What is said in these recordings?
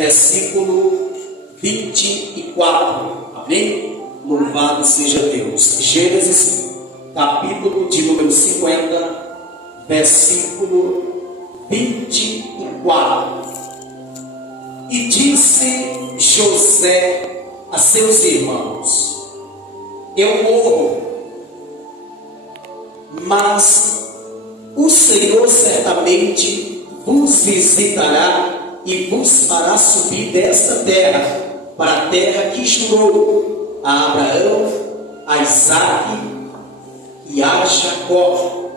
versículo 24. Amém? Louvado seja Deus. Gênesis, capítulo de número 50, versículo 24. E disse José a seus irmãos: eu morro, mas o Senhor certamente vos visitará e vos fará subir desta terra para a terra que jurou a Abraão, a Isaque e a Jacó.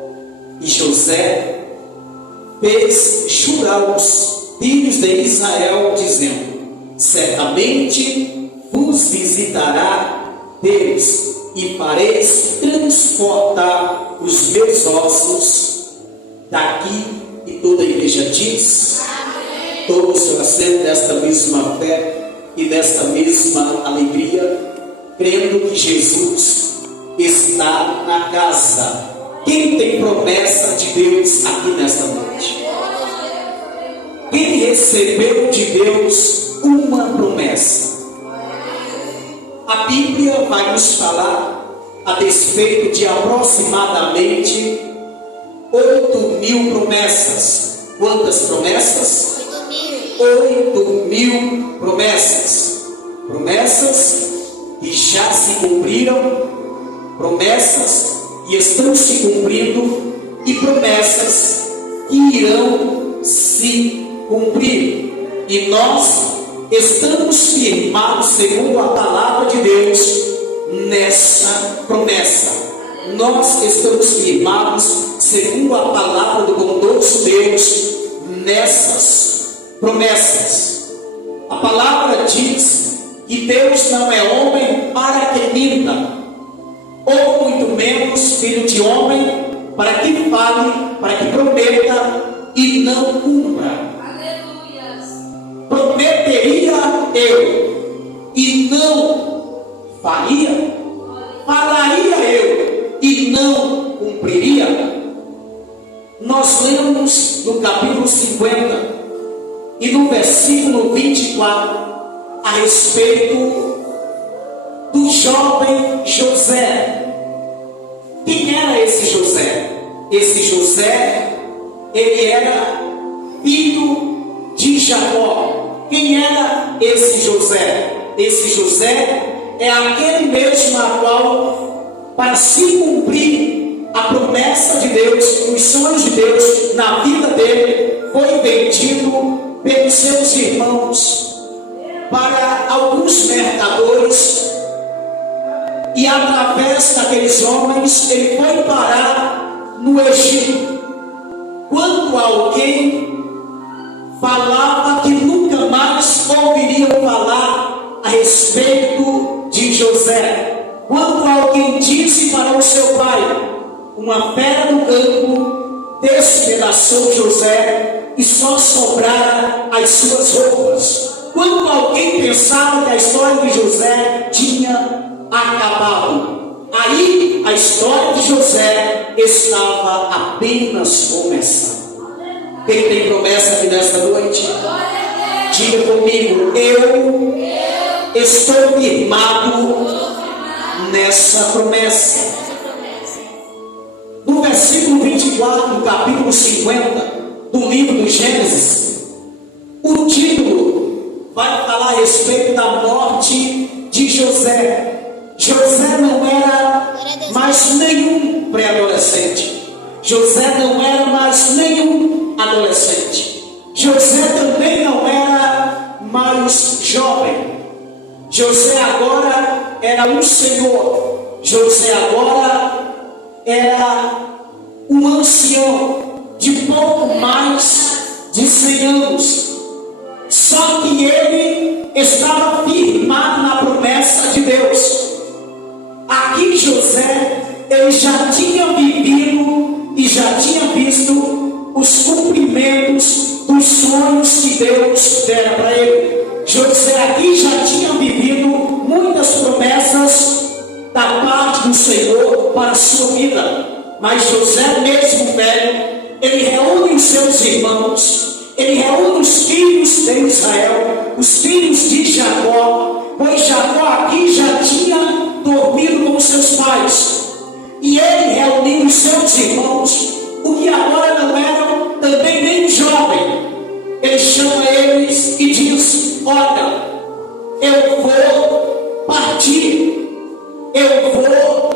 E José fez jurar os filhos de Israel, dizendo: certamente vos visitará Deus, e fareis transportar os meus ossos daqui. E toda a igreja diz: amém. Todos nascendo desta mesma fé e desta mesma alegria, crendo que Jesus está na casa. Quem tem promessa de Deus aqui nesta noite? Quem recebeu de Deus uma promessa? A Bíblia vai nos falar a respeito de aproximadamente 8.000 promessas. Quantas promessas? 8.000 promessas. Promessas que já se cumpriram, promessas que estão se cumprindo e promessas que irão se cumprir. E nós estamos firmados, segundo a palavra de Deus, nessa promessa. Nós estamos firmados, segundo a palavra do bondoso Deus, nessas promessas. A palavra diz que Deus não é homem para que minta, ou muito menos filho de homem para que fale, para que prometa e não cumpra. Prometeria eu e não faria? Falaria eu e não cumpriria? Nós lemos no capítulo 50 e no versículo 24 a respeito do jovem José. Quem era esse José? Esse José, ele era filho de Jacó. Quem era esse José? Esse José é aquele mesmo a qual, para se cumprir a promessa de Deus, os sonhos de Deus na vida dele, foi vendido pelos seus irmãos para alguns mercadores, e através daqueles homens ele foi parar no Egito. Quando alguém falava que nunca mais ouviriam falar a respeito de José, quando alguém disse para o seu pai: uma fera do campo despedaçou José e só sobraram as suas roupas. Quando alguém pensava que a história de José tinha acabado, aí a história de José estava apenas começando. Quem tem promessa aqui nesta noite? Diga comigo: eu estou firmado nessa promessa. No versículo 24 do capítulo 50 do livro do Gênesis, o título vai falar a respeito da morte de José. José não era mais nenhum pré-adolescente. José não era mais nenhum adolescente. José também não era mais jovem. José agora era um senhor. José agora era um ancião de pouco mais de 100 anos. Só que ele estava firmado na promessa de Deus. Aqui José, ele já tinha vivido e já tinha visto os cumprimentos dos sonhos que Deus dera para ele. José aqui já tinha vivido muitas promessas da parte do Senhor para a sua vida. Mas José, mesmo velho, ele reúne os seus irmãos, ele reúne os filhos de Israel os filhos de Jacó, pois Jacó aqui já tinha dormido com seus pais, e ele reuniu os seus irmãos, o que agora não eram também nem jovem. Ele chama eles e diz: olha, eu vou partir, eu vou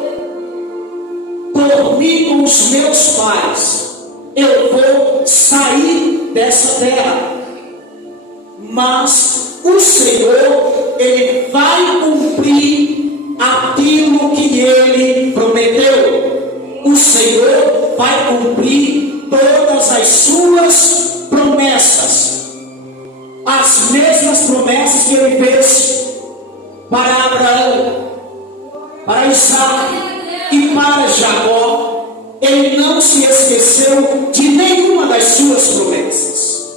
dormir com os meus pais, eu vou sair dessa terra, mas o Senhor, Ele vai cumprir aquilo que Ele prometeu. O Senhor vai cumprir todas as suas promessas, as mesmas promessas que Ele fez para Abraão, para Isaac e para Jacó. Ele não se esqueceu de nenhuma das suas promessas.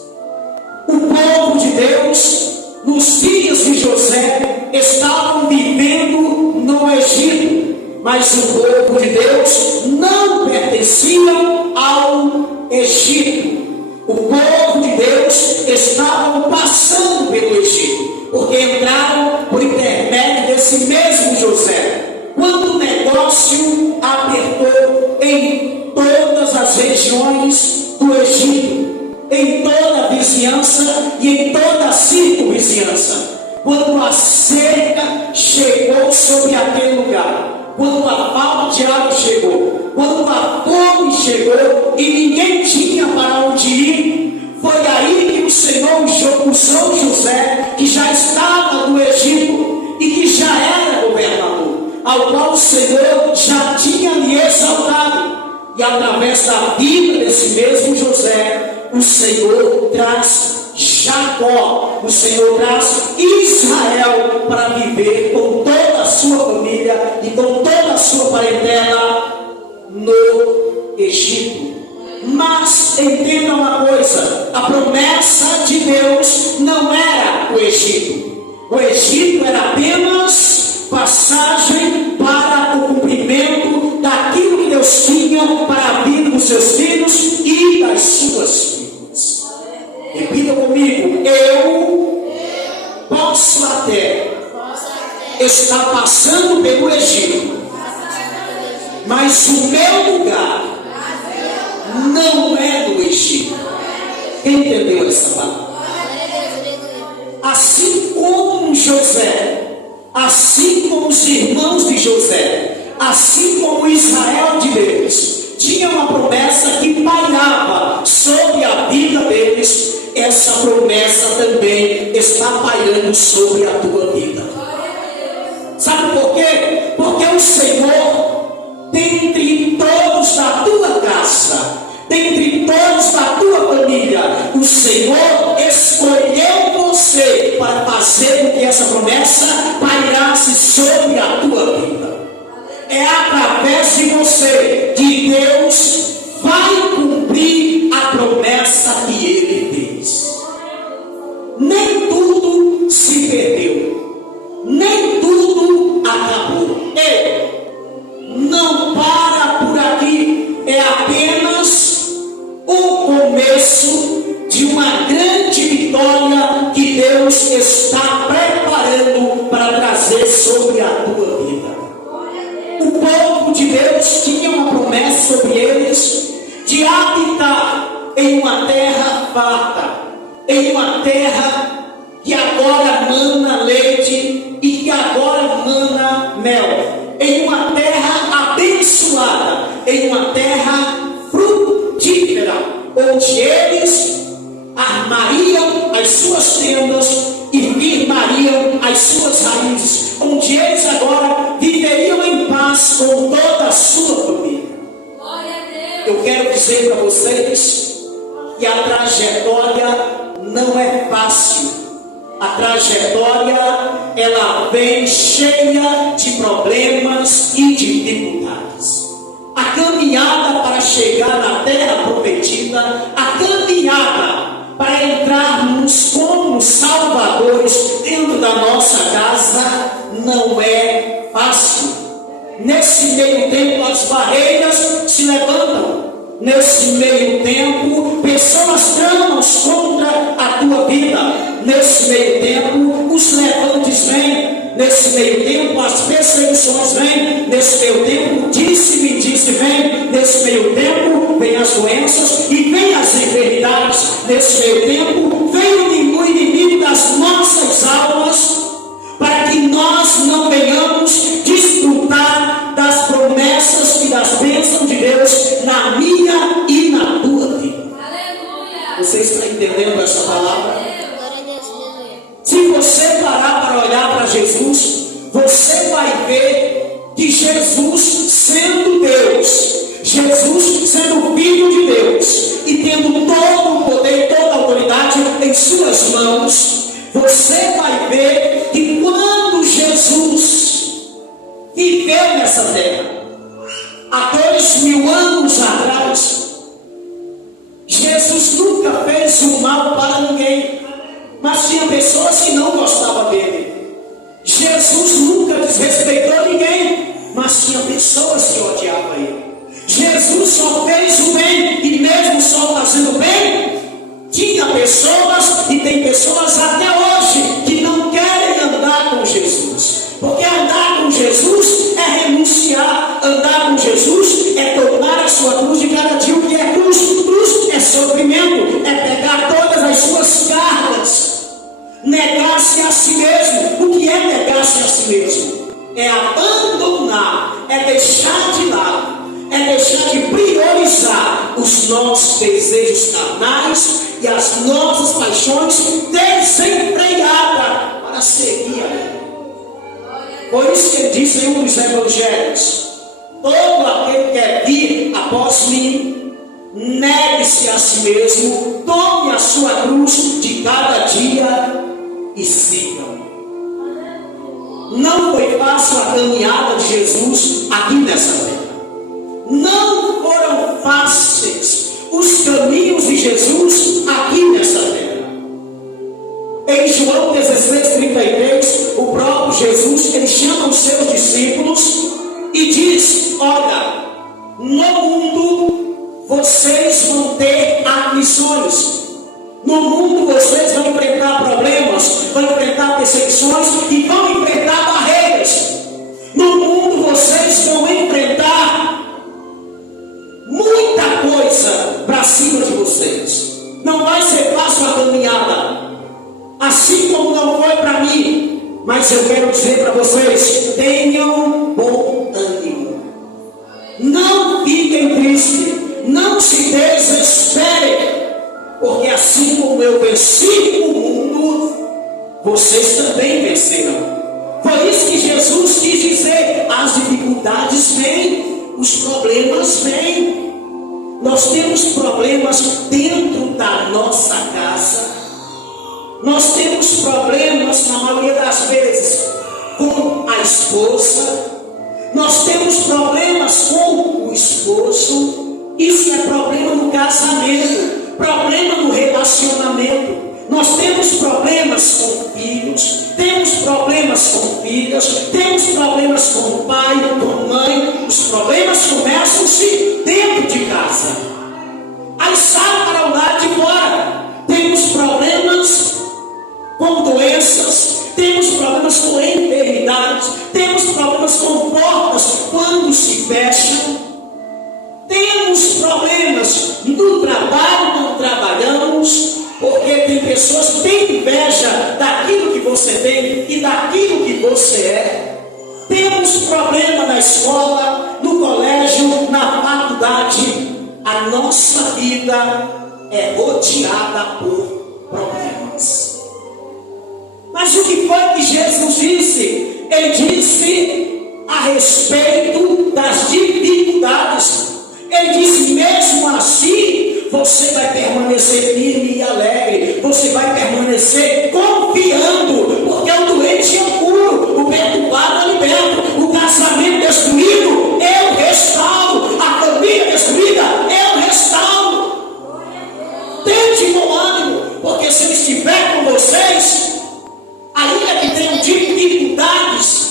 O povo de Deus, nos dias de José, estavam vivendo no Egito, mas o povo de Deus não pertencia ao Egito. O povo de Deus estava passando pelo Egito, porque entraram por intermédio desse mesmo José. Quando o negócio apertou em todas as regiões do Egito, em toda a vizinhança e em toda a circunvizinhança, quando a seca chegou sobre aquele lugar, quando a falta de água chegou, quando a fome chegou e ninguém tinha para onde ir, foi aí que o Senhor usou José, que já estava no Egito e que já era governador, ao qual o Senhor já tinha lhe exaltado. E através da vida desse mesmo José, o Senhor traz Jacó, o Senhor traz Israel para viver com toda a sua família e com toda a sua parentela no Egito. Mas entenda uma coisa: a promessa de Deus não era o Egito. O Egito era apenas passagem para o cumprimento daquilo que Deus tinha para a vida dos seus filhos e das suas filhas. Repita comigo: eu posso até estar passando pelo Egito, mas o meu lugar não é no Egito. Quem entendeu essa palavra? Assim como José, assim como os irmãos de José, assim como Israel de Deus, tinha uma promessa que pairava sobre a vida deles, essa promessa também está pairando sobre a tua vida. Sabe por quê? Porque o Senhor, dentre todos da tua casa, dentre todos da tua família, o Senhor escolheu você para fazer com que essa promessa pairasse sobre a tua vida. É através de você que Deus vai cumprir a promessa que Ele fez. Nem tudo se perdeu, nem tudo acabou. Não para por aqui, é apenas o começo de uma grande vitória que Deus está preparando para trazer sobre a tua vida. O povo de Deus tinha uma promessa sobre eles de habitar em uma terra farta, em uma terra que agora mana leite e que agora mana mel, em uma terra abençoada, em uma terra frutífera, onde eles armariam as suas tendas e firmariam as suas raízes, onde eles agora viveriam em paz com toda a sua família. Eu quero dizer para vocês que a trajetória não é fácil. A trajetória, ela vem cheia de problemas e dificuldades. A caminhada para chegar na terra prometida, a caminhada para entrarmos como salvadores dentro da nossa casa, não é fácil. Nesse meio tempo as barreiras se levantam. Nesse meio tempo pessoas tramam contra a tua vida. Nesse meio tempo nesse meio tempo as perseguições vêm, nesse meio tempo disse-me-disse vem, nesse meio tempo vem as doenças e vem as enfermidades, nesse meio tempo vem o inimigo das nossas almas, para que nós não venhamos desfrutar das promessas e das bênçãos de Deus na minha e na tua vida. Aleluia. Você está entendendo essa palavra? Se você parar para olhar para Jesus, você vai ver que Jesus, sendo Deus, Jesus sendo Filho de Deus e tendo todo o poder, toda a autoridade em suas mãos, você vai ver que quando Jesus viveu nessa terra, há 2000 anos atrás, Jesus nunca fez o mal para ninguém, mas tinha pessoas que não gostavam dele. Jesus nunca desrespeitou ninguém, mas tinha pessoas que odiavam ele. Jesus só fez o bem, e mesmo só fazendo bem, tinha pessoas, e tem pessoas até hoje, que não querem andar com Jesus. Porque andar com Jesus é renunciar, andar com Jesus é tomar a sua cruz de cada dia. O que é cruz? Cruz é sofrimento, é pegar todas as suas cargas, negar-se a si mesmo. O que é negar-se a si mesmo? É abandonar, é deixar de lado, é deixar de priorizar os nossos desejos carnais e as nossas paixões desenfreadas para seguir a Ele. Por isso que ele disse em um dos evangelhos: todo aquele que quer vir após mim, negue-se a si mesmo, tome a sua cruz de cada dia e siga. Não foi fácil a caminhada de Jesus aqui nessa terra. Não foram fáceis os caminhos de Jesus aqui nessa terra. Em João 16:33, o próprio Jesus, ele chama os seus discípulos e diz: olha, no mundo vocês vão ter aflições, no mundo vocês vão enfrentar problemas, vão enfrentar perseguições e vão enfrentar barreiras. No mundo vocês vão enfrentar muita coisa para cima de vocês. Não vai ser fácil a caminhada, assim como não foi para mim. Mas eu quero dizer para vocês: tenham bom ânimo, não fiquem tristes, não se desesperem, porque assim como eu venci o mundo, vocês também venceram. Por isso que Jesus quis dizer: as dificuldades vêm, os problemas vêm. Nós temos problemas dentro da nossa casa, nós temos problemas na maioria das vezes com a esposa, nós temos problemas com o esposo. Isso é problema no casamento, problema no relacionamento. Nós temos problemas com filhos, temos problemas com filhas, temos problemas com pai, com mãe. Os problemas começam-se dentro de casa, aí sai para o lado de fora. Temos problemas com doenças, temos problemas com enfermidades, temos problemas com portas quando se fecham, temos problemas no trabalho, não trabalhamos, porque tem pessoas que têm inveja daquilo que você tem e daquilo que você é. Temos problema na escola, no colégio, na faculdade. A nossa vida é rodeada por problemas. Mas o que foi que Jesus disse? Ele disse a respeito das dificuldades. Ele disse: mesmo assim, você vai permanecer firme e alegre, você vai permanecer confiando, porque o doente eu curo, o perturbado eu liberto, o casamento destruído eu restauro, a família destruída eu restauro. Tente bom ânimo, porque se ele estiver com vocês, ainda que tenham dificuldades,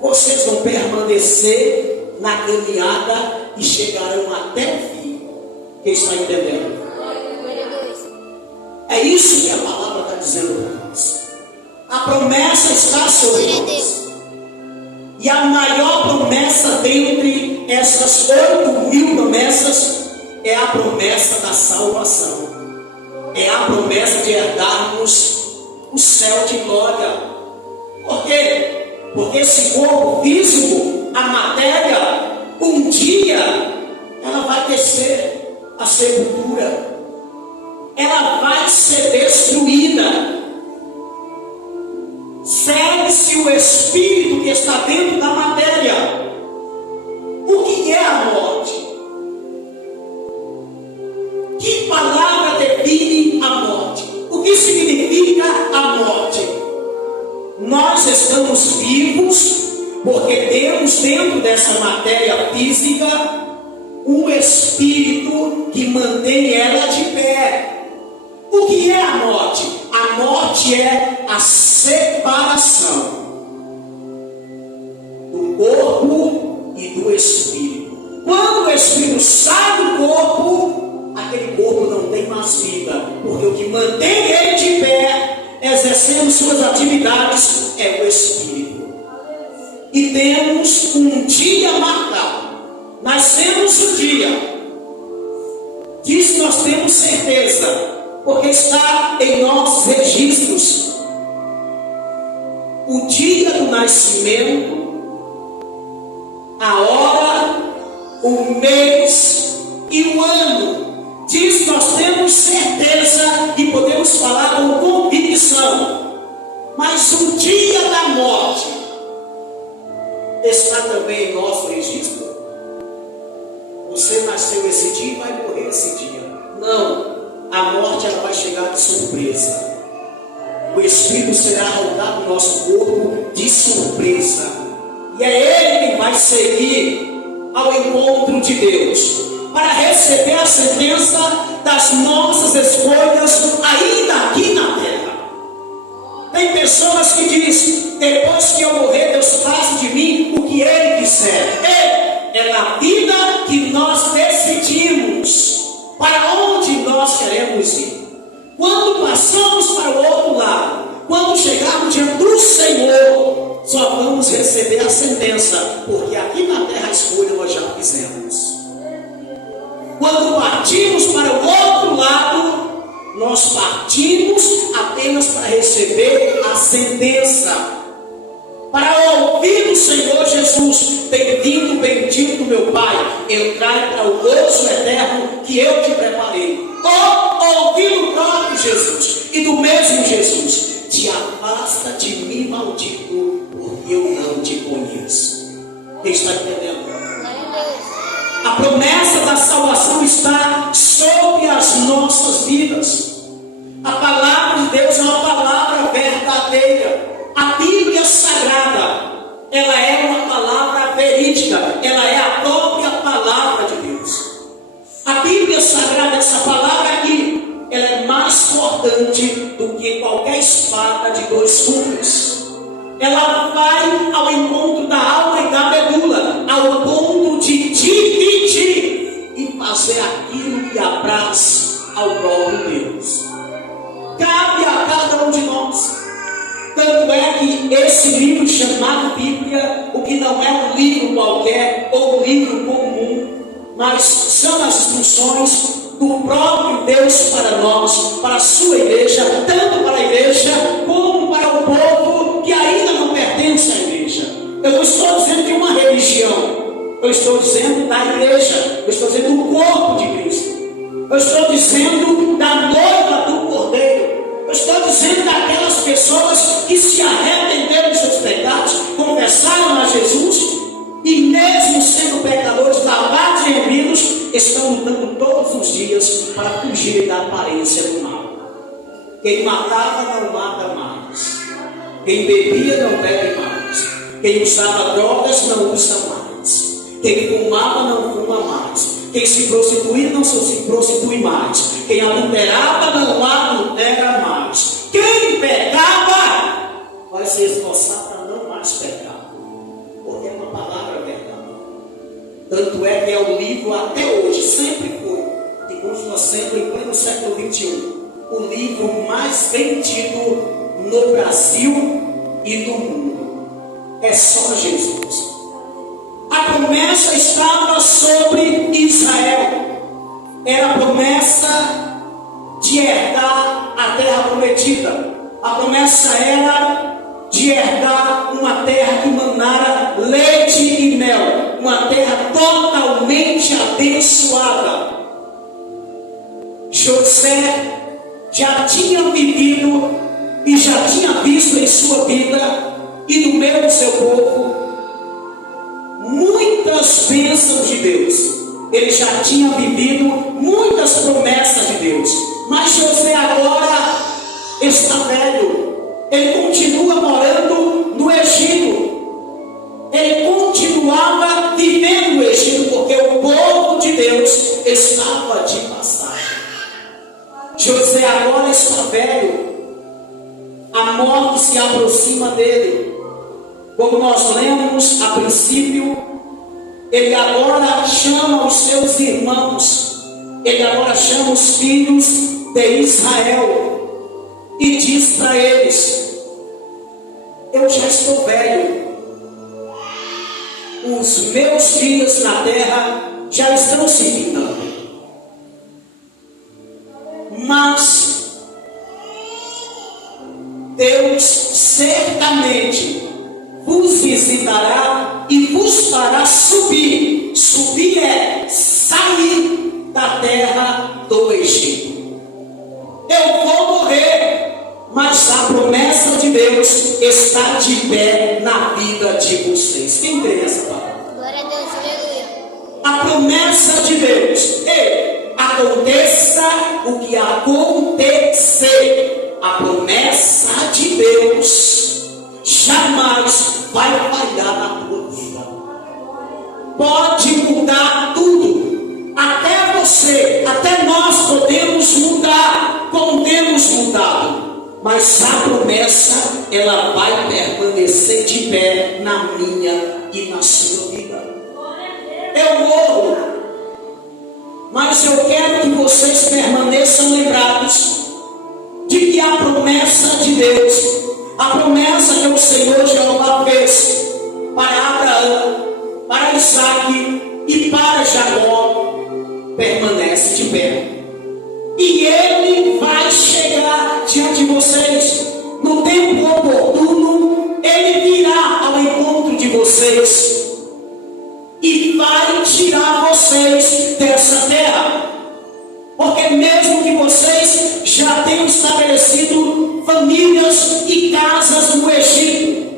vocês vão permanecer na caminhada e chegarão até o fim. Quem está entendendo? É isso que a palavra está dizendo para nós. A promessa está sobre nós. E a maior promessa dentre essas 8.000 promessas é a promessa da salvação. É a promessa de herdarmos o céu de glória. Por quê? Porque esse corpo físico, a matéria, um dia ela vai descer a sepultura. Ela vai ser destruída. Segue-se o espírito que está dentro da matéria. O que é a morte? Que palavra define a morte? O que significa a morte? Nós estamos vivos porque temos dentro dessa matéria física um espírito que mantém ela de pé. O que é a morte? A morte é a separação do corpo e do espírito. Quando o espírito sai do corpo, aquele corpo não tem mais vida, porque o que mantém ele de pé, exercendo suas atividades, é o espírito. E temos um dia marcado. Nascemos um dia. Disso nós temos certeza, porque está em nossos registros o dia do nascimento, a hora, o mês e o ano. Disso nós temos certeza e podemos falar com convicção. Mas o dia da morte está também em nosso registro. Você nasceu esse dia e vai morrer esse dia. Não. A morte ela vai chegar de surpresa. O Espírito será arrancado do nosso corpo de surpresa. E é Ele que vai seguir ao encontro de Deus para receber a sentença das nossas escolhas ainda aqui na terra. Tem pessoas que dizem: depois que eu morrer, Deus faz de mim o que Ele quiser. É na vida que nós decidimos para onde nós queremos ir. Quando passamos para o outro lado, quando chegarmos diante do Senhor, só vamos receber a sentença, porque aqui na terra a escolha nós já fizemos. Quando partimos para o outro lado, nós partimos apenas para receber a sentença, para ouvir o Senhor Jesus: bem-vindo, bendito meu Pai, entrai para o gozo eterno que eu te preparei. Ou ouvir o próprio Jesus e do mesmo Jesus: te afasta de mim, maldito, porque eu não te conheço. Quem está entendendo? A promessa da salvação está sobre as nossas vidas. A palavra de Deus é uma palavra verdadeira. A Bíblia Sagrada, ela é uma palavra verídica, ela é a própria palavra de Deus. A Bíblia Sagrada, essa palavra aqui, ela é mais cortante do que qualquer espada de 2 gumes. Ela vai ao encontro da alma e da medula, ao ponto de dividir e fazer aquilo que apraz ao próprio Deus. Cabe a cada um de nós. Tanto é que esse livro chamado Bíblia, o que não é um livro qualquer ou um livro comum, mas são as instruções do próprio Deus para nós, para a sua igreja, tanto para a igreja como para o povo que ainda não pertence à igreja. Eu não estou dizendo de uma religião, eu estou dizendo da igreja, eu estou dizendo do corpo de Cristo, eu estou dizendo da noiva do Cordeiro. Eu estou dizendo daquelas pessoas que se arrependeram dos seus pecados, confessaram a Jesus e mesmo sendo pecadores, lavados e remidos, estão lutando todos os dias para fugir da aparência do mal. Quem matava não mata mais. Quem bebia não bebe mais. Quem usava drogas não usa mais. Quem fumava não fuma mais. Quem se prostituía não se prostitui mais. Quem adulterava não adultera mais. Quem pecava vai se esforçar para não mais pecar, porque é uma palavra verdadeira. Tanto é que é o livro até hoje, sempre foi, e continua sendo em pleno século XXI, o livro mais vendido no Brasil e no mundo. É só Jesus. A promessa estava sobre Israel. Era a promessa de herdar a terra prometida. A promessa era de herdar uma terra que manara leite e mel, uma terra totalmente abençoada. José já tinha vivido e já tinha visto em sua vida e no meio do seu povo muitas bênçãos de Deus. Ele já tinha vivido muitas promessas de Deus. Mas José agora está velho. Ele continua morando no Egito. Ele continuava vivendo no Egito, porque o povo de Deus estava de passagem. José agora está velho. A morte se aproxima dele. Como nós lemos a princípio, ele agora chama os seus irmãos, ele agora chama os filhos de Israel e diz para eles: eu já estou velho, os meus dias na terra já estão se findando, mas Deus certamente vos visitará e vos fará subir. Subir é sair da terra do Egito. Eu vou morrer, mas a promessa de Deus está de pé na vida de vocês. Quem crê nessa palavra? Glória a Deus, aleluia. A promessa de Deus é: aconteça o que acontecer, a promessa de Deus jamais vai falhar na tua vida. Pode mudar tudo, até você, até nós podemos mudar como temos mudado, mas a promessa, ela vai permanecer de pé na minha e na sua vida. Eu morro, mas eu quero que vocês permaneçam lembrados de que a promessa de Deus, a promessa que o Senhor Jeová fez para Abraão, para Isaac e para Jacó, permanece de pé. E Ele vai chegar diante de vocês no tempo oportuno. Ele virá ao encontro de vocês e vai tirar vocês dessa terra. Porque mesmo que vocês já tenham estabelecido famílias e casas no Egito,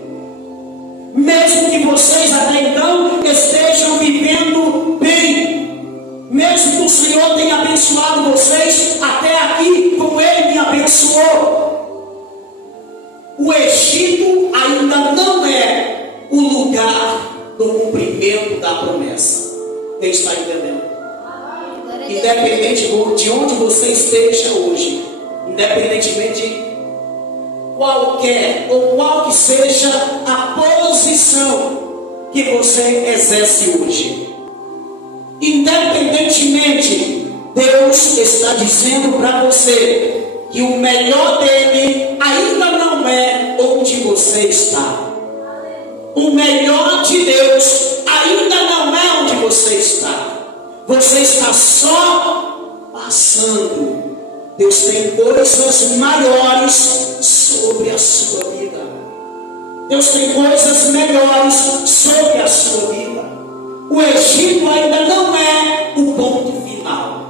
mesmo que vocês até então estejam vivendo bem, mesmo que o Senhor tenha abençoado vocês até aqui como Ele me abençoou, o Egito ainda não é o lugar do cumprimento da promessa. Quem está entendendo? Independente de onde você esteja hoje, independentemente de qualquer ou qual que seja a posição que você exerce hoje, independentemente, Deus está dizendo para você que o melhor dele ainda não é onde você está. O melhor de Deus ainda não é onde você está. Você está só passando. Deus tem coisas maiores sobre a sua vida. Deus tem coisas melhores sobre a sua vida. O Egito ainda não é o ponto final.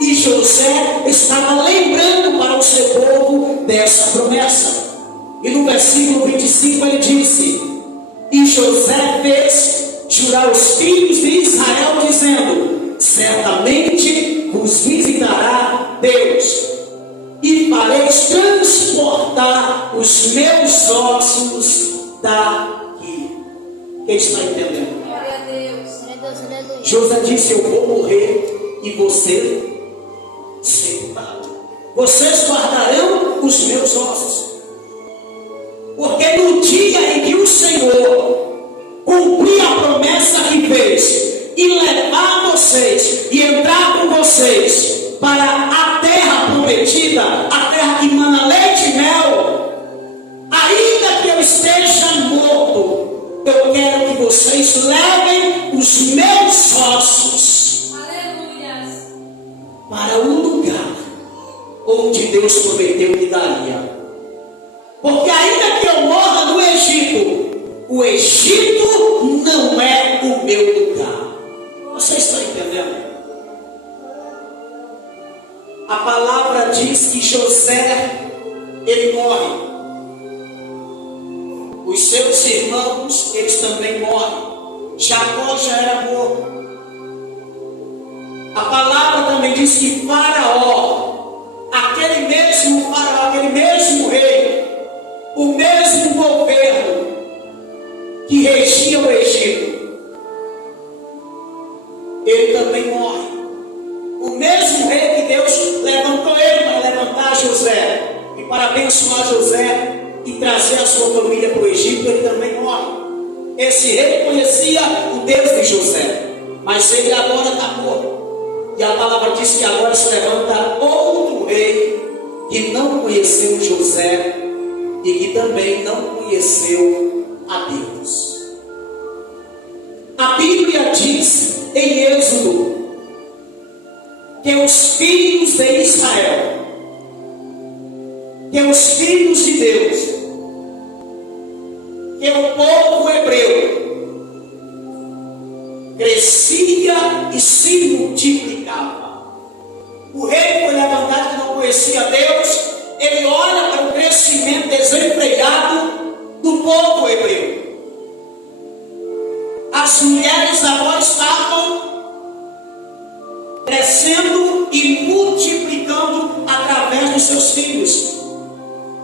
E José estava lembrando para o seu povo dessa promessa. E no versículo 25 ele disse: e José fez jurar os filhos de Israel, dizendo: certamente vos visitará Deus, e fareis transportar os meus ossos daqui. Quem está entendendo? Glória a Deus, aleluia. José disse: eu vou morrer e você sepultado. Vocês guardarão os meus ossos. Porque no dia em que o Senhor cumprir a promessa que fez e levar vocês e entrar com vocês para a terra prometida, a terra que mana leite e mel, eu esteja morto, eu quero que vocês levem os meus ossos para um lugar onde Deus prometeu que daria. Porque ainda que eu morra no Egito, o Egito não é o meu lugar. Vocês estão entendendo? A palavra diz que José, ele morre. Os seus irmãos, eles também morrem. Jacó já era morto. A palavra também diz que Faraó, aquele mesmo Faraó, aquele mesmo rei, o mesmo governo que regia o Egito, ele também morre. O mesmo rei que Deus levantou ele para levantar José e para abençoar José e trazer a sua família para o Egito, ele também morre. Esse rei conhecia o Deus de José, mas ele agora está morto. E a palavra diz que agora se levanta outro rei que não conheceu José e que também não conheceu a Deus. A Bíblia diz em Êxodo que os filhos de Israel, que os filhos de Deus, que o povo hebreu crescia e se multiplicava. O rei foi levantado que não conhecia Deus, ele olha para o crescimento desenfreado do povo hebreu. As mulheres agora estavam crescendo e multiplicando através dos seus filhos.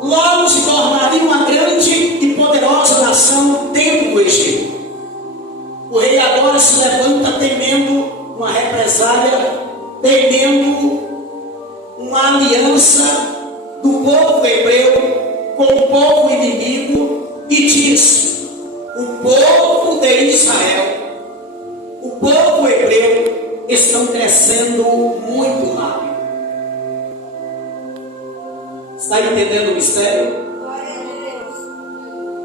Logo se tornaria uma grande e poderosa nação dentro do Egito. O rei agora se levanta temendo uma represália, temendo uma aliança do povo hebreu com o povo inimigo e diz: o povo de Israel, o povo hebreu estão crescendo muito rápido. Está entendendo o mistério?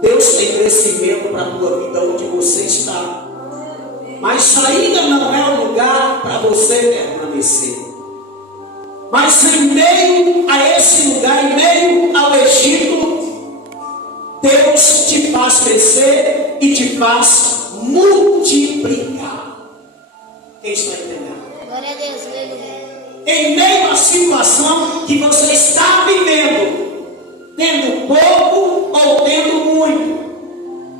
Deus tem crescimento para a tua vida onde você está, mas ainda não é o lugar para você permanecer. Mas em meio a esse lugar, em meio ao Egito, Deus te faz crescer e te faz multiplicar. Quem está entendendo? Glória a Deus, aleluia. Em meio à situação que você está vivendo, tendo pouco ou tendo muito,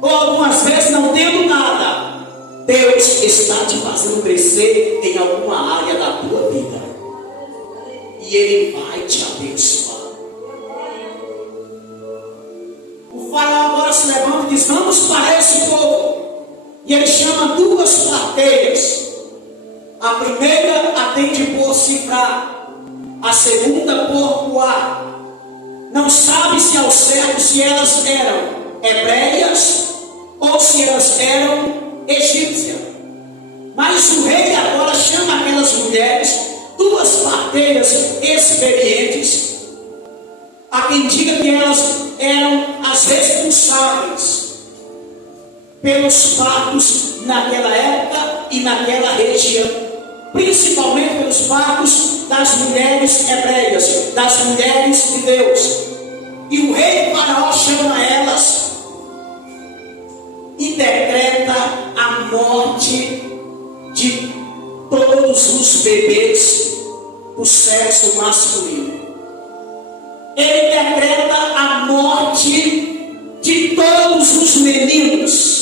ou algumas vezes não tendo nada, Deus está te fazendo crescer em alguma área da tua vida, e Ele vai te abençoar. O faraó agora se levanta e diz: vamos para esse povo. E ele chama duas parteiras. A primeira atende por cifrar, a segunda por coar. Não sabe se ao certo se elas eram hebreias ou se elas eram egípcias. Mas o rei agora chama aquelas mulheres, duas parteiras experientes, a quem diga que elas eram as responsáveis pelos partos naquela época e naquela região, principalmente pelos partos das mulheres hebreias, das mulheres de Deus. E o rei Faraó chama elas e decreta a morte de todos os bebês do sexo masculino. Ele decreta a morte de todos os meninos.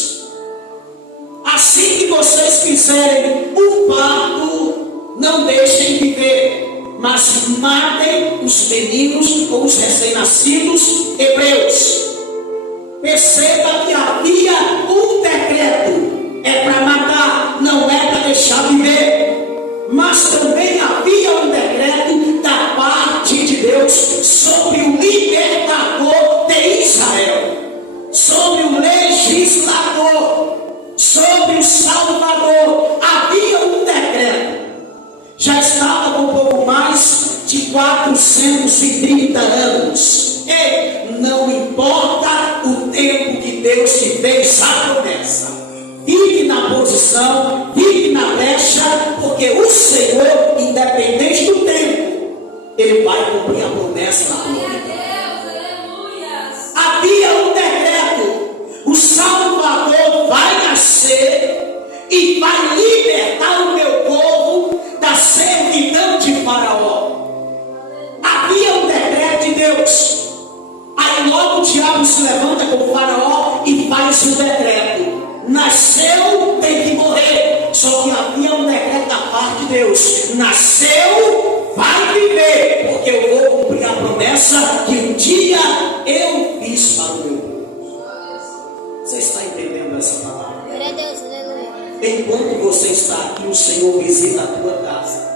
Assim que vocês fizerem o parto, não deixem viver, mas matem os meninos ou os recém-nascidos hebreus. Perceba que havia um decreto, é para matar, não é para deixar viver. Mas também havia um decreto da parte de Deus sobre o libertador de Israel, sobre o legislador, sobre o Salvador. Havia um decreto. Já estava com um pouco mais de 430 anos. E não importa o tempo Deus te fez a promessa. Fique na posição, fique na brecha, porque o Senhor, independente do tempo, Ele vai cumprir a promessa na tua vida. Havia um decreto: o Salvador vai nascer e vai libertar o meu povo da servidão de Faraó. Havia um decreto de Deus. Aí logo o diabo se levanta com o Faraó e faz o decreto: nasceu, tem que morrer. Só que havia um decreto da parte de Deus: nasceu, vai viver, porque eu vou cumprir a promessa que um dia eu fiz para o meu povo. Você está entendendo essa palavra? Glória a Deus, aleluia. Enquanto você está aqui, o Senhor visita a tua casa.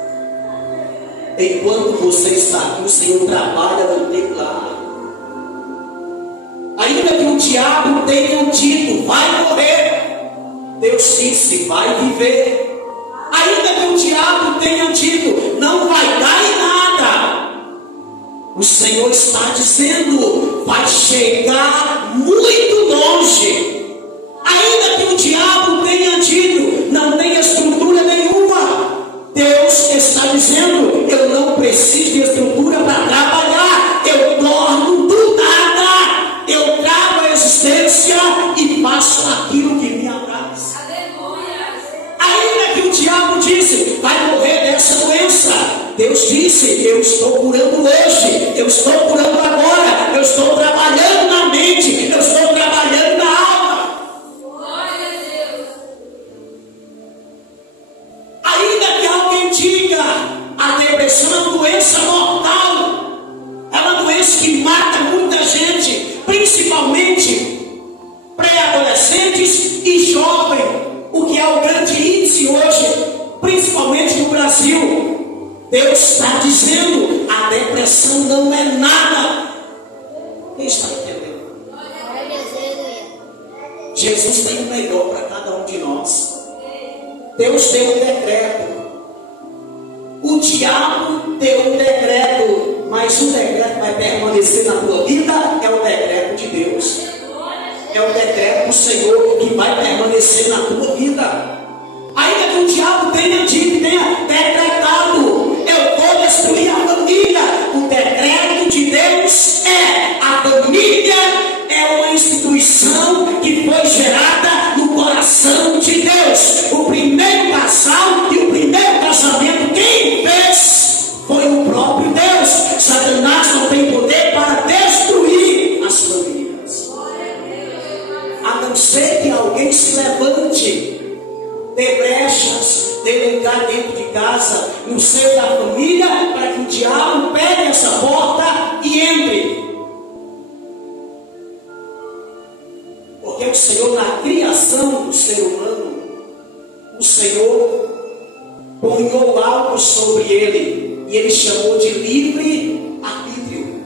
Enquanto você está aqui, o Senhor trabalha no teu lar. Ainda que o diabo tenha dito: vai morrer, Deus disse: vai viver. Ainda que o diabo tenha dito: não vai dar em nada, o Senhor está dizendo: vai chegar muito longe. Ainda que o diabo tenha dito: não tem estrutura nenhuma, Deus está dizendo: eu não preciso de estrutura para trabalhar, eu torno do nada, eu trago a existência e faço aquilo que me apraz. Ainda que o diabo disse: vai morrer dessa doença, Deus disse: eu estou curando hoje, eu estou curando agora, eu estou trabalhando na mente, eu estou trabalhando na alma. Glória a Deus. Ainda que alguém diga: a depressão é uma doença mortal, é uma doença que mata muita gente, principalmente pré-adolescentes e jovens, o que é o grande índice hoje, principalmente no Brasil. Deus está dizendo: a depressão não é nada. Quem está entendendo? Glória a Deus, aleluia. Jesus tem o melhor para cada um de nós. Deus deu um decreto. O diabo deu um decreto, mas o decreto vai permanecer na tua vida. É o decreto de Deus. É o decreto do Senhor que vai permanecer na tua vida. Ainda que o diabo tenha dito, tenha decretado: eu vou destruir a família. O decreto de Deus é: a família é uma instituição que foi gerada no coração de Deus. O primeiro casal e o primeiro casamento, quem fez foi o próprio Deus. Satanás não tem poder para destruir as famílias, a não ser que alguém se levante, dê brechas, dê lugar dentro de casa, no seio da família, para que o diabo pegue essa porta e entre. Porque o Senhor, na criação do ser humano, o Senhor ponhou algo sobre ele, e ele chamou de livre-arbítrio.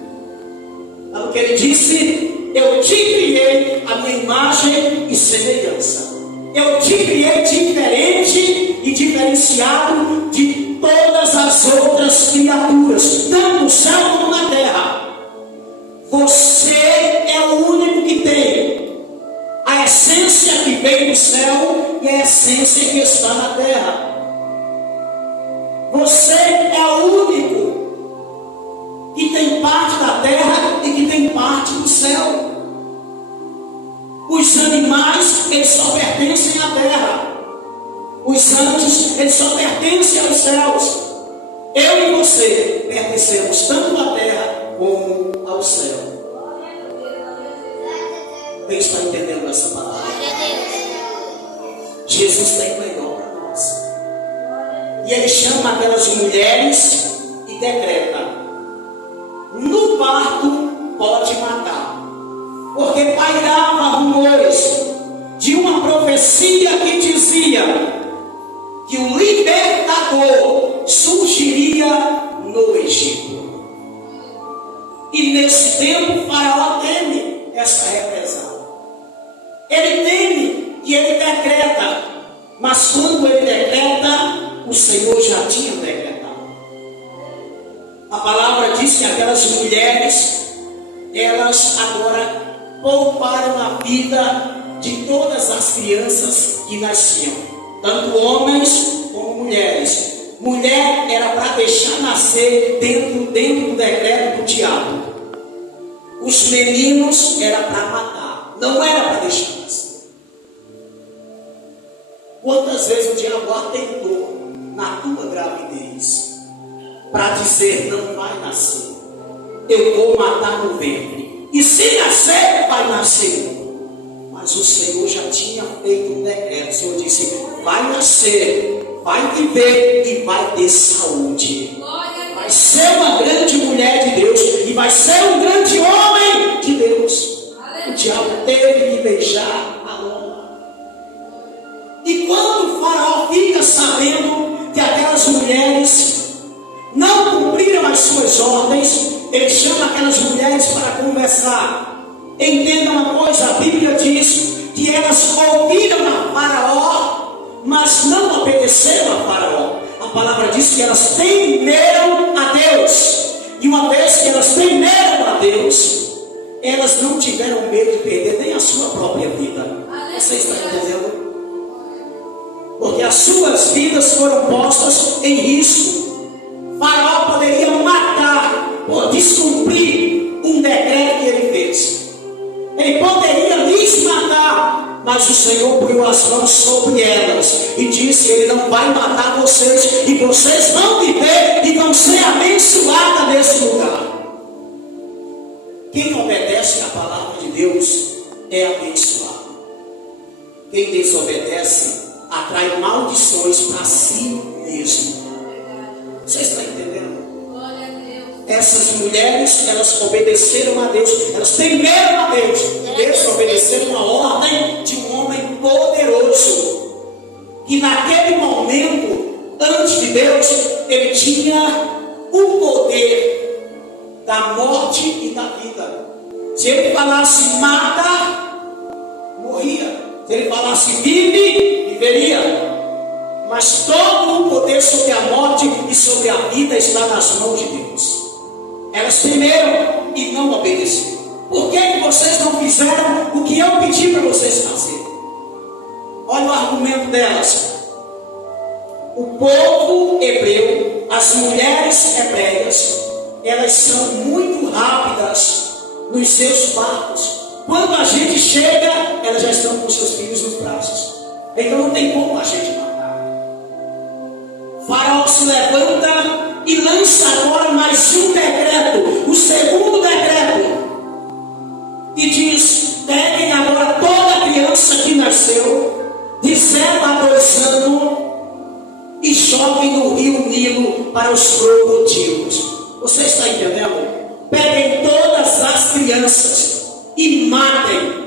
Sabe o que ele disse? Eu te criei a minha imagem e semelhança. Eu te criei diferente e diferenciado de todas as outras criaturas, tanto no céu como na terra. Você é o único que tem a essência que veio do céu e a essência que está na terra. Você é o único que tem parte da terra e que tem parte do céu. Os animais, eles só pertencem à terra. Os anjos, eles só pertencem aos céus. Eu e você pertencemos tanto à terra como ao céu. Quem está entendendo essa palavra? Jesus tem o melhor para nós. E ele chama aquelas mulheres e decreta: no parto pode matar. Porque pairava rumores de uma profecia que dizia que o libertador surgiria no Egito. E nesse tempo, Faraó teme essa repressão. Ele teme e ele decreta. Mas quando ele decreta, o Senhor já tinha decretado. A palavra diz que aquelas mulheres, elas agora pouparam a vida de todas as crianças que nasciam, tanto homens como mulheres. Mulher era para deixar nascer dentro do decreto do diabo. Os meninos era para matar, não era para deixar nascer. Quantas vezes o diabo atentou na tua gravidez para dizer: não vai nascer, eu vou matar no ventre, e se nascer, vai nascer. Mas o Senhor já tinha feito um decreto. O Senhor disse: vai nascer, vai viver e vai ter saúde. Vai ser uma grande mulher de Deus e vai ser um grande homem de Deus. O diabo teve que beijar a lona. E quando o faraó fica sabendo que aquelas mulheres não cumpriram as suas ordens, ele chama aquelas mulheres para conversar. Entenda uma coisa, a Bíblia diz que elas ouviram a Faraó, mas não obedeceram a Faraó. A palavra diz que elas temeram a Deus. E uma vez que elas temeram a Deus, elas não tiveram medo de perder nem a sua própria vida. Você está entendendo? Porque as suas vidas foram postas em risco. Faraó poderia matar ou descumprir um decreto que ele fez. Ele poderia lhes matar, mas o Senhor pôs as mãos sobre elas e disse: ele não vai matar vocês, e vocês vão viver e vão ser abençoadas nesse lugar. Quem obedece à palavra de Deus é abençoado. Quem desobedece atrai maldições para si mesmo. Você está entendendo? Essas mulheres, elas obedeceram a Deus, elas temeram a Deus, desobedeceram a ordem de um homem poderoso, que naquele momento, antes de Deus, ele tinha o poder da morte e da vida. Se ele falasse mata, morria. Se ele falasse vive, viveria. Mas todo o poder sobre a morte e sobre a vida está nas mãos de Deus. Elas temeram e não obedeceram. Por que vocês não fizeram o que eu pedi para vocês fazerem? Olha o argumento delas. O povo hebreu, as mulheres hebreias, elas são muito rápidas nos seus partos. Quando a gente chega, elas já estão com seus filhos nos braços. Então não tem como a gente matar. Faraó se levanta e lança agora mais um decreto, o segundo decreto, e diz: peguem agora toda criança que nasceu de 0 a 2 anos e joguem no rio Nilo para os crocodilos. Você está entendendo? Peguem todas as crianças e matem,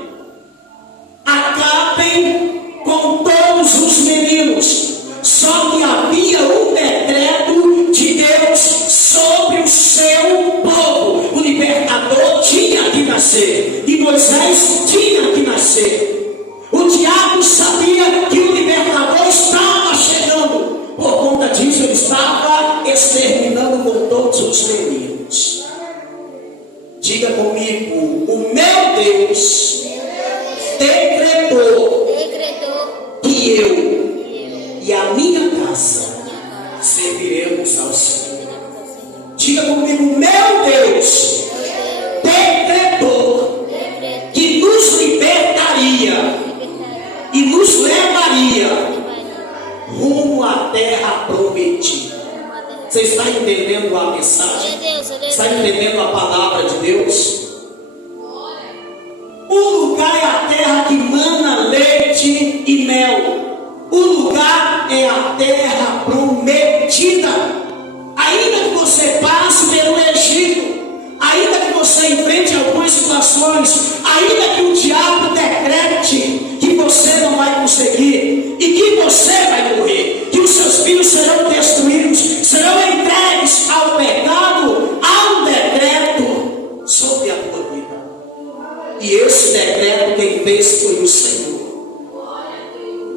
acabem com todos os meninos. Só que havia um decreto de Deus sobre o seu povo. O libertador tinha que nascer, e Moisés tinha que nascer. O diabo sabia que o libertador estava chegando. Por conta disso, ele estava exterminando com todos os meninos. Diga comigo: o meu Deus decretou que eu e a minha casa serviremos ao Senhor. Diga comigo: meu Deus decretou que nos libertaria e nos levaria rumo à terra prometida. Você está entendendo a mensagem? Está entendendo a palavra de Deus? O lugar é a terra que mana leite e mel. O lugar é a terra prometida. Ainda que você passe pelo Egito, ainda que você enfrente algumas situações, ainda que o diabo decrete que você não vai conseguir e que você vai morrer, que os seus filhos serão destruídos, serão entregues ao pecado, há um decreto sobre a tua vida. E esse decreto quem fez foi o Senhor.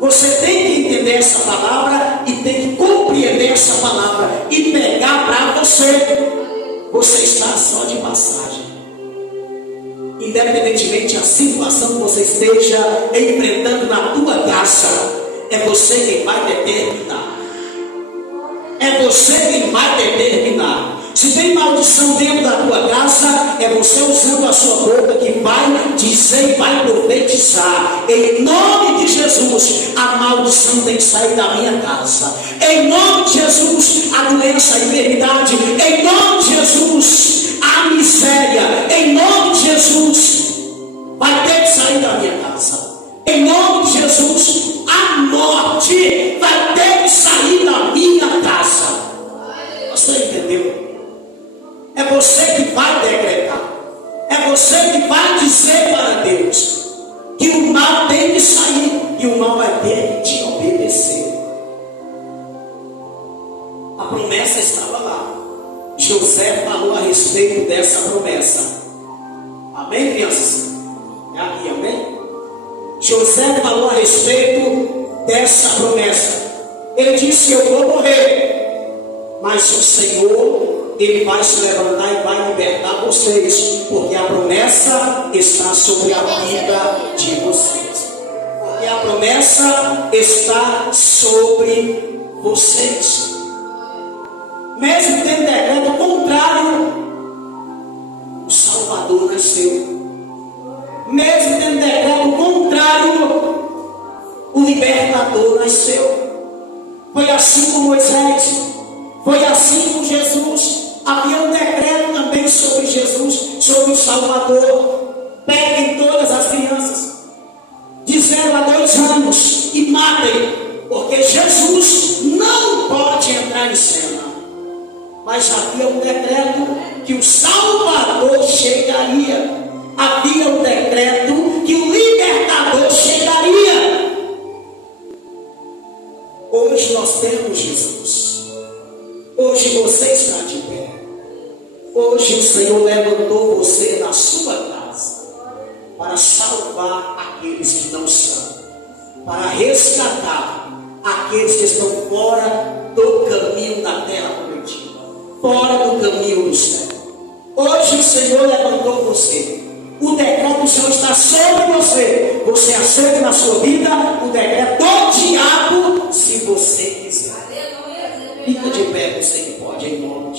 Você tem que entender essa palavra e tem que compreender essa palavra e pegar para você. Você está só de passagem. E independentemente da situação que você esteja enfrentando na tua casa, é você quem vai determinar. É você quem vai determinar. Se tem maldição dentro da tua casa, é você usando a sua boca que vai dizer e vai profetizar. Em nome de Jesus, a maldição tem que sair da minha casa. Em nome de Jesus, a doença, a enfermidade. Em nome de Jesus, a miséria. Em nome de Jesus, vai ter que sair da minha casa. Em nome de Jesus, a morte vai ter que sair da minha casa. Você entendeu? É você que vai decretar. É você que vai dizer para Deus que o mal tem que sair e o mal vai ter que te obedecer. A promessa estava lá. José falou a respeito dessa promessa. Amém, crianças? É aqui, amém? José falou a respeito dessa promessa. Ele disse: eu vou morrer, mas o Senhor, Ele vai se levantar e vai libertar vocês, porque a promessa está sobre a vida de vocês. Porque a promessa está sobre vocês. Mesmo tendo decreto contrário, o Salvador nasceu. Mesmo tendo decreto contrário, o libertador nasceu. Foi assim com Moisés, foi assim com Jesus. Havia um decreto também sobre Jesus, sobre o Salvador. Peguem todas as crianças de 0 a 2 anos e matem, porque Jesus não pode entrar em cena. Mas havia um decreto que o Salvador chegaria. Havia um decreto que o libertador chegaria. Hoje nós temos Jesus. Hoje você está de pé. Hoje o Senhor levantou você na sua casa para salvar aqueles que não são, para resgatar aqueles que estão fora do caminho da terra prometida, fora do caminho do céu. Hoje o Senhor levantou você. O decreto do Senhor está sobre você. Você aceita na sua vida o decreto do diabo, se você quiser. Fica de pé, você que pode, em nome